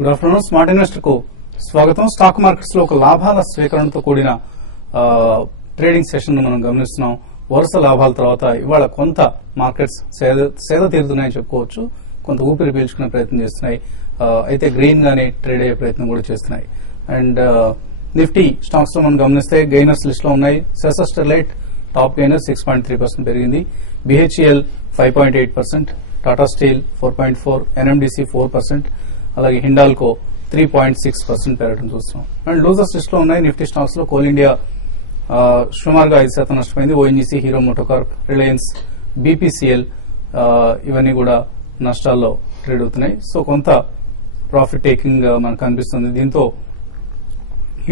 Good afternoon. Smart investor కు స్వాగతం. Stock markets లో ఒక లాభాల స్వీకరణతో కూడిన ట్రేడింగ్ సెషన్ మనం గమనిస్తున్నాం. వరుస లాభాల తర్వాత ఇవాళ కొంత మార్కెట్స్ సేద తీరుతున్నాయని చెప్పుకోవచ్చు. కొంత ఊపిరి పీల్చుకునే ప్రయత్నం చేస్తున్నాయి. అయితే గ్రీన్ గానే ట్రేడ్ అయ్యే ప్రయత్నం కూడా చేస్తున్నాయి. అండ్ నిఫ్టీ స్టాక్స్ లో మనం గమనిస్తే గెయినర్స్ లిస్ట్ లో ఉన్నాయి. సెసా స్టెర్లైట్ టాప్ గెయినర్ 6.3% పెరిగింది. బిహెచ్ఈఎల్ 5.8%, టాటా స్టీల్ 4.4%, ఎన్ఎండిసి 4%, అలాగే హిండాల్కో 3.6% పెరగడం చూస్తున్నాం. అండ్ లూజర్స్ లిస్ట్ లో ఉన్నాయి నిఫ్టీ స్టాక్స్ లో. కోల్ ఇండియా సుమారుగా 5% నష్టపోయింది. ONGC, hero MotoCorp, Reliance, BPCL ఇవన్నీ కూడా నష్టాల్లో ట్రేడ్ అవుతున్నాయి. సో కొంత ప్రాఫిట్ టేకింగ్ మనకు కనిపిస్తుంది. దీంతో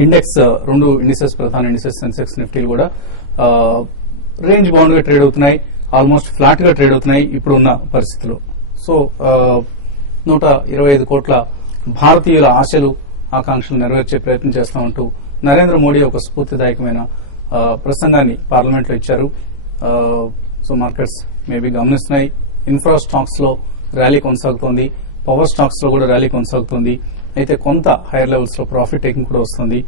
ఇండెక్స్ రెండు ఇండిసెస్, ప్రధాన ఇండిసెస్ సెన్సెక్స్, నిఫ్టీలు కూడా రేంజ్ బౌండ్ గా ట్రేడ్ అవుతున్నాయి. ఆల్మోస్ట్ ఫ్లాట్ గా ట్రేడ్ అవుతున్నాయి ఇప్పుడున్న పరిస్థితిలో. సో 125 కోట్ల భారతీయుల ఆశలు, ఆకాంక్షలు నెరవేర్చే ప్రయత్నం చేస్తామంటూ నరేంద్ర మోడీ ఒక స్ఫూర్తిదాయకమైన ప్రసంగాన్ని పార్లమెంట్ లో ఇచ్చారు. సో మార్కెట్స్ మేబీ గమనిస్తున్నాయి. ఇన్ఫ్రా స్టాక్స్ లో ర్యాలీ కొనసాగుతోంది. పవర్ స్టాక్స్ లో కూడా ర్యాలీ కొనసాగుతోంది. అయితే కొంత హైయర్ లెవెల్స్ లో ప్రాఫిట్ టేకింగ్ కూడా వస్తుంది.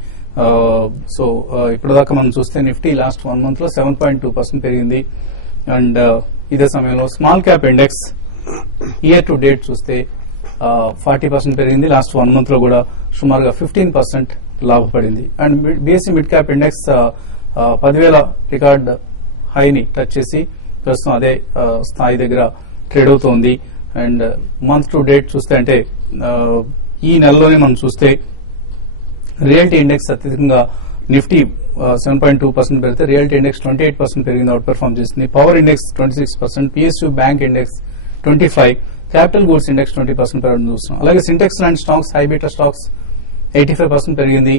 సో ఇప్పటిదాకా మనం చూస్తే నిఫ్టీ లాస్ట్ 1 మంత్ లో 7.2% పెరిగింది. అండ్ ఇదే సమయంలో small cap index year to date చూస్తే 40% పెరిగింది. లాస్ట్ 1 మంత్ లో కూడా సుమారుగా 15% లాభపడింది. And BSE mid cap index 10,000 record హైని టచ్ చేసి ప్రస్తుతం అదే స్థాయి దగ్గర ట్రేడ్ అవుతోంది. అండ్ మంత్ టు డేట్ చూస్తే అంటే ఈ నెలలోనే మనం చూస్తే రియాలిటీ ఇండెక్స్ అత్యధికంగా నిఫ్టీ 7.2% పెరిగితే రియాలిటీ ఇండెక్స్ 28% పెరిగింది, అవుట్ పెర్ఫార్మ్ చేసింది. Power index 26%, PSU bank index 25%, capital goods index 20% పెరగడం చూస్తున్నాం. అలాగే సింటెక్స్ లాంటి స్టాక్స్, హైబీటా స్టాక్స్ 85% పెరిగింది.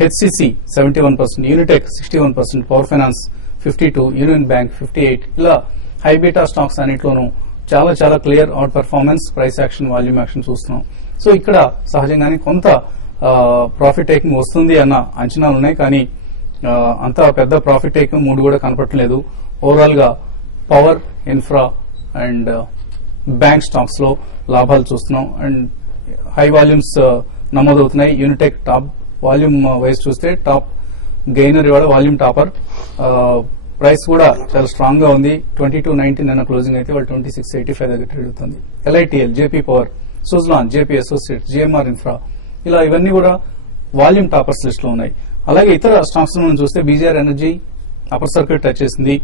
HCC 71%, Unitech 61%, power finance 52%, union bank 58%. ఇలా హైబీటా స్టాక్స్ అన్నింటిలోనూ చాలా చాలా clear out performance, price action, volume action చూస్తున్నాం. సో ఇక్కడ సహజంగానే కొంత ప్రాఫిట్ టేకింగ్ వస్తుంది అన్న అంచనాలు ఉన్నాయి. కానీ అంత పెద్ద ప్రాఫిట్ టేకింగ్ మూడు కూడా కనపడలేదు. ఓవరాల్ గా power, infra and bank stocks లో లాభాలు చూస్తున్నాం. అండ్ హై వాల్యూమ్స్ నమోదవుతున్నాయి. యూనిటెక్ టాప్ వాల్యూమ్ వైజ్ చూస్తే టాప్ గెయినర్ ఇవాళ, వాల్యూమ్ టాపర్. ప్రైస్ కూడా చాలా స్ట్రాంగ్ గా ఉంది. 22.90 నిన్న క్లోజింగ్ అయితే వాళ్ళు 26.85 దగ్గర ట్రేడ్ అవుతుంది. LITL, JP power, Suzlon, JP associates, GMR infra ఇలా ఇవన్నీ కూడా వాల్యూమ్ టాపర్స్ లిస్ట్ లో ఉన్నాయి. అలాగే ఇతర స్టాక్స్ మనం చూస్తే BGR energy upper circuit touch చేసింది.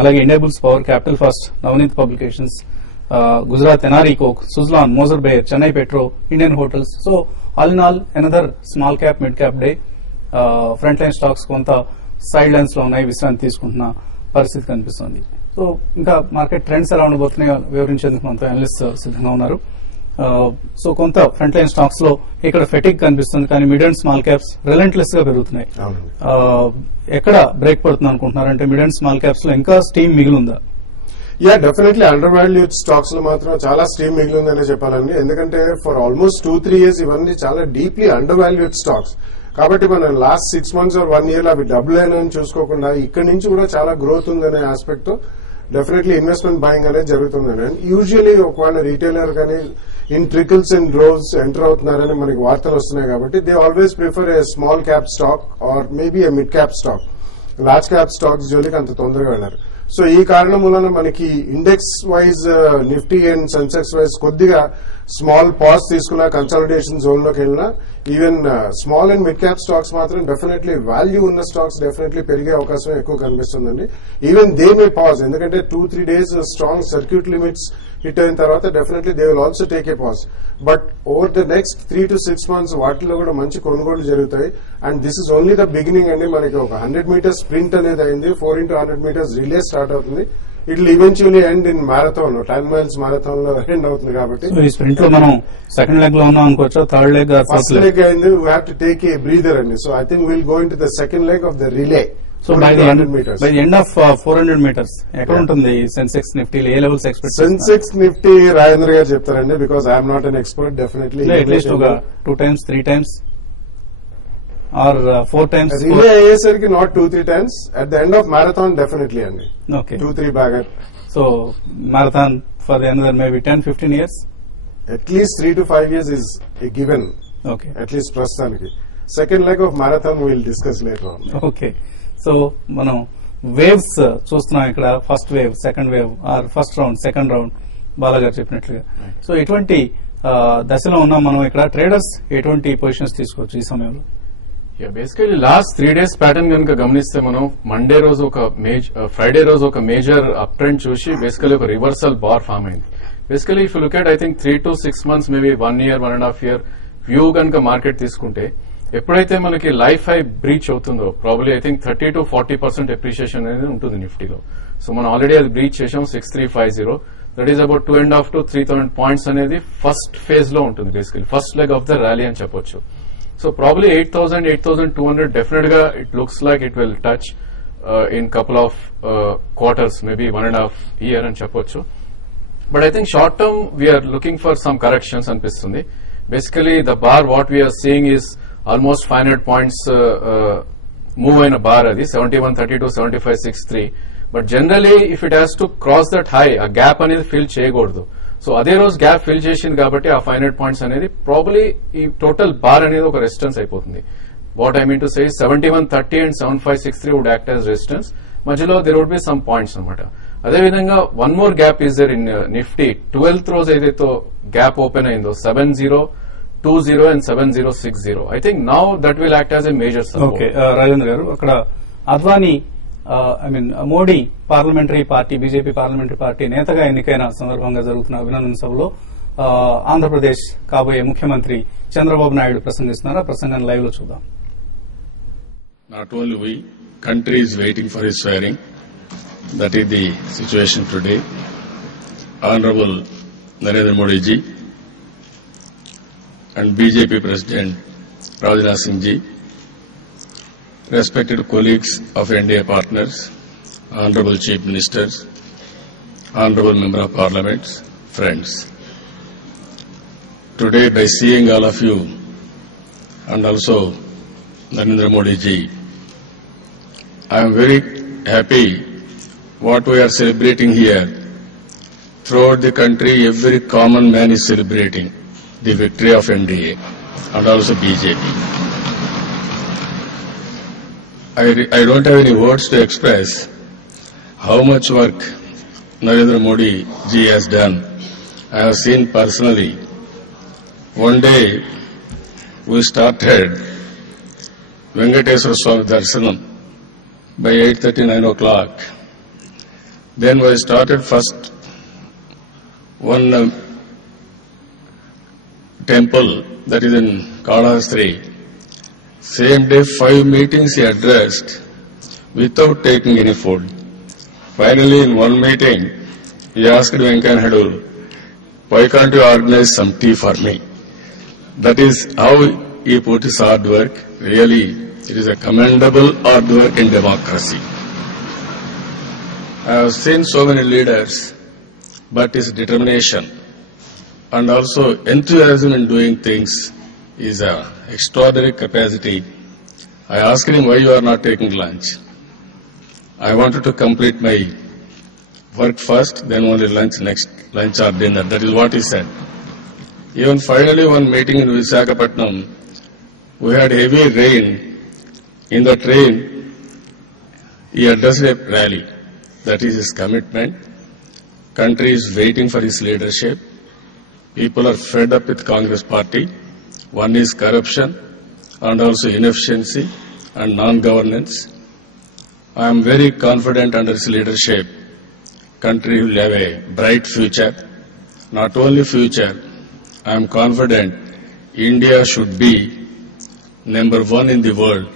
అలాగే Indiabulls power, capital first, Navneet publications, Gujarat NRE coke, Suzlon, Moser Baer, Chennai petro, Indian hotels. So all in all another small cap, mid cap day. Front line stocks కొంత side lines లో ఉన్నాయి, విశ్రాంతి తీసుకుంటున్న పరిస్థితి కనిపిస్తుంది. సో ఇంకా మార్కెట్ ట్రెండ్స్ ఎలా ఉండబోతున్నాయో వివరించేందుకు మనతో అనలిస్ట్ సిద్ధంగా ఉన్నారు. సో కొంత ఫ్రంట్ లైన్ స్టాక్స్ లో ఇక్కడ ఫెటిక్ కనిపిస్తుంది, కానీ mid and small caps relentless గా పెరుగుతున్నాయి. ఎక్కడ బ్రేక్ పడుతుంది అనుకుంటున్నారు? అంటే మిడ్ అండ్ స్మాల్ క్యాప్స్ లో ఇంకా స్టీమ్ మిగిలిందా? Yeah, definitely under valued stocks లో మాత్రం చాలా స్టీమ్ మిగిలిందనే చెప్పాలండి. ఎందుకంటే ఫర్ ఆల్మోస్ట్ 2-3 years ఇవన్నీ చాలా డీప్లీ అండర్ వాల్యూడ్ స్టాక్స్. కాబట్టి మనం లాస్ట్ 6 months or 1 year అవి డబుల్ అయినా చూసుకోకుండా ఇక్కడి నుంచి కూడా చాలా గ్రోత్ ఉందనే ఆస్పెక్ట్ తో డెఫినెట్లీ ఇన్వెస్ట్మెంట్ బయింగ్ అనేది జరుగుతుందని. అండ్ యూజువల్లీ ఒకవేళ రీటైలర్ కానీ ఇన్ ట్రికల్స్ అండ్ డ్రోవ్స్ ఎంటర్ అవుతున్నారని మనకి వార్తలు వస్తున్నాయి. కాబట్టి they always prefer a small cap stock or maybe A mid cap stock. Large cap stocks జోలికి అంత తొందరగా వెళ్లారు. సో ఈ కారణం వలన మనకి index wise Nifty and Sensex wise కొద్దిగా స్మాల్ పాజ్ తీసుకున్న కన్సాలిడేషన్ జోన్ లోకి వెళ్ళినా even small and mid cap stocks మాత్రం డెఫినెట్లీ వాల్యూ ఉన్న స్టాక్స్ డెఫినెట్లీ పెరిగే అవకాశం ఎక్కువ కనిపిస్తుందండి. ఈవెన్ దే మే పాజ్, ఎందుకంటే 2-3 days strong circuit limits hit అయిన తర్వాత definitely they will also take a pause. But over the next 3 to 6 months వాటిలో కూడా మంచి కొనుగోళ్లు జరుగుతాయి. And this is only the beginning అండి. మనకి ఒక 100 meters స్ప్రింట్ అనేది అయింది. 4x100 meters రిలే స్టార్ట్ అవుతుంది. It will eventually end in marathon, 10 miles marathon లో ఎండ్ అవుతుంది. కాబట్టి ఈ స్ప్రింట్ లో మనం సెకండ్ లెగ్ లో ఉన్నాం అనుకోవచ్చా? థర్డ్ లెగ్, ఫస్ట్ లెగ్ అయింది. We have to take a breather అండి. So I think will go in to the second leg of the relay. So by the end of 400 meters ఎక్కడ ఉంటుంది Sensex, Nifty ఏ levels expect? Sensex, Nifty Rajendra గారు చెప్తారండి. Because I'm not an expert. Definitely at least ఒక 2 times 3 times or 4 times relay అయ్యేసరికి not 2-3 times. At the end of marathon definitely అండి. Okay, 2-3 back. So marathon for the another maybe 10-15 years. At least 3 to 5 years is a given. Okay at least ప్రస్తుతానికి. Second leg of marathon will discuss later on. Okay, so మనం waves చూస్తున్నాం ఇక్కడ. First wave, second wave, or first round, second round, బాలాగారు చెప్పినట్లుగా. So ఇటువంటి దశలో ఉన్నాం మనం ఇక్కడ. ట్రేడర్స్ ఎటువంటి పొజిషన్స్ తీసుకోవచ్చు ఈ సమయంలో? బేసికలీ లాస్ట్ 3 days ప్యాటర్న్ కనుక గమనిస్తే మనం మండే రోజు ఒక ఫ్రైడే రోజు ఒక మేజర్ అప్ ట్రెండ్ చూసి బేసికలీ ఒక రివర్సల్ బార్ ఫామ్ అయింది. Basically if you look at I think 3 to 6 months, maybe 1 year, 1.5 year view కనుక మార్కెట్ తీసుకుంటే ఎప్పుడైతే మనకి లైఫ్ హై బ్రీచ్ అవుతుందో probably I think 30 to 40% appreciation అనేది ఉంటుంది నిఫ్టీలో. సో మనం ఆల్రెడీ అది బ్రీచ్ చేసాం 6350. That is about 2.5 to 3,000 points అనేది ఫస్ట్ ఫేజ్ లో ఉంటుంది. Basically first leg of the rally అని చెప్పొచ్చు. సో ప్రాబ్లీ 8,000, 8,200 డెఫినెట్ గా it looks like it will touch in couple of quarters, maybe 1.5 year అని చెప్పొచ్చు. But I think short term we are looking for some corrections అనిపిస్తుంది. Basically the bar what we are seeing is almost 500 points move అయిన bar అది 7130 to 7563. But generally if it has to cross that high, ఆ gap అనేది fill చేయకూడదు. So అదే రోజు gap fill చేసింది కాబట్టి ఆ 500 points అనేది ప్రాబ్లీ ఈ టోటల్ బార్ అనేది ఒక రెసిస్టెన్స్ అయిపోతుంది. What I mean to say 7130 and 7563 would act as resistance. మధ్యలో there would be some points అనమాట. అదేవిధంగా one more gap is there in Nifty. 12th రోజు ఏదైతే గ్యాప్ ఓపెన్ అయిందో 7020 and 7060. I think now that will act as a major support. Okay, Rajendra గారు, అక్కడ Advani Modi parliamentary party, BJP parliamentary party నేతగా ఎన్నికైన సందర్భంగా జరుగుతున్న అభినందన సభలో ఆంధ్రప్రదేశ్ కాబోయే ముఖ్యమంత్రి చంద్రబాబు నాయుడు ప్రసంగిస్తున్నారు. ఆ ప్రసంగాన్ని లైవ్ లో చూద్దాం. Not only we, country is waiting for his swearing. That is the situation today. Honorable Narendra Modi ji and BJP President Rajnath Singh ji, respected colleagues of NDA partners, Honorable Chief Ministers, Honorable Member of Parliament, friends. Today, by seeing all of you and also Narendra Modi ji, I am very happy what we are celebrating here. Throughout the country, every common man is celebrating the victory of NDA and also BJP. I don't have any words to express how much work Narendra Modi ji has done. I have seen personally. One day we started Venkateswara Swami Darshanam by 8:30, 9 o'clock. Then we started first one temple that is in Kalahastri. Same day 5 meetings he addressed without taking any food. Finally in one meeting he asked Venkaiah Naidu, why can't you organize some tea for me? That is how he put his hard work. Really, it is a commendable hard work in democracy. I have seen so many leaders, but his determination and also enthusiasm in doing things is an extraordinary capacity. I asked him, why you are not taking lunch? I wanted to complete my work first, then only lunch or dinner. That is what he said. Even finally one meeting in Visakhapatnam, we had heavy rain. In the rain, he addressed a rally. That is his commitment. Country is waiting for his leadership. People are fed up with Congress party. One is corruption and also inefficiency and non-governance. I am very confident under his leadership, country will have a bright future. Not only future, I am confident India should be number 1 in the world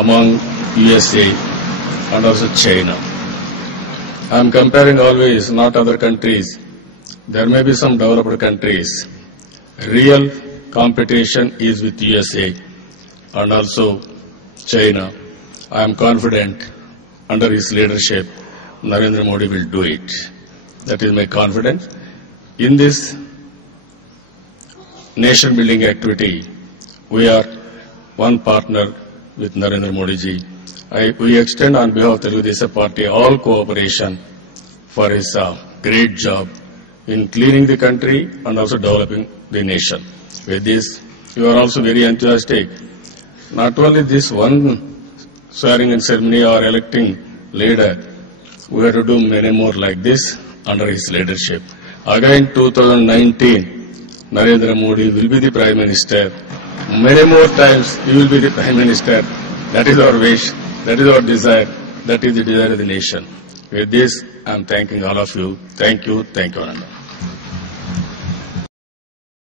among USA and also China. I am comparing always, not other countries. There may be some developed countries. Real competition is with USA and also China. I am confident under his leadership, Narendra Modi will do it. That is my confidence. In this nation building activity, we are one partner with Narendra Modi ji. We extend on behalf of Telugu Desam Party all cooperation for his great job in cleaning the country and also developing the nation. With this, you are also very enthusiastic. Not only this one swearing in ceremony or electing leader, we have to do many more like this under his leadership. Again, 2019, Narendra Modi will be the Prime Minister. Many more times he will be the Prime Minister. That is our wish, that is our desire, that is the desire of the nation. With this, I am thanking all of you. Thank you, Ananda.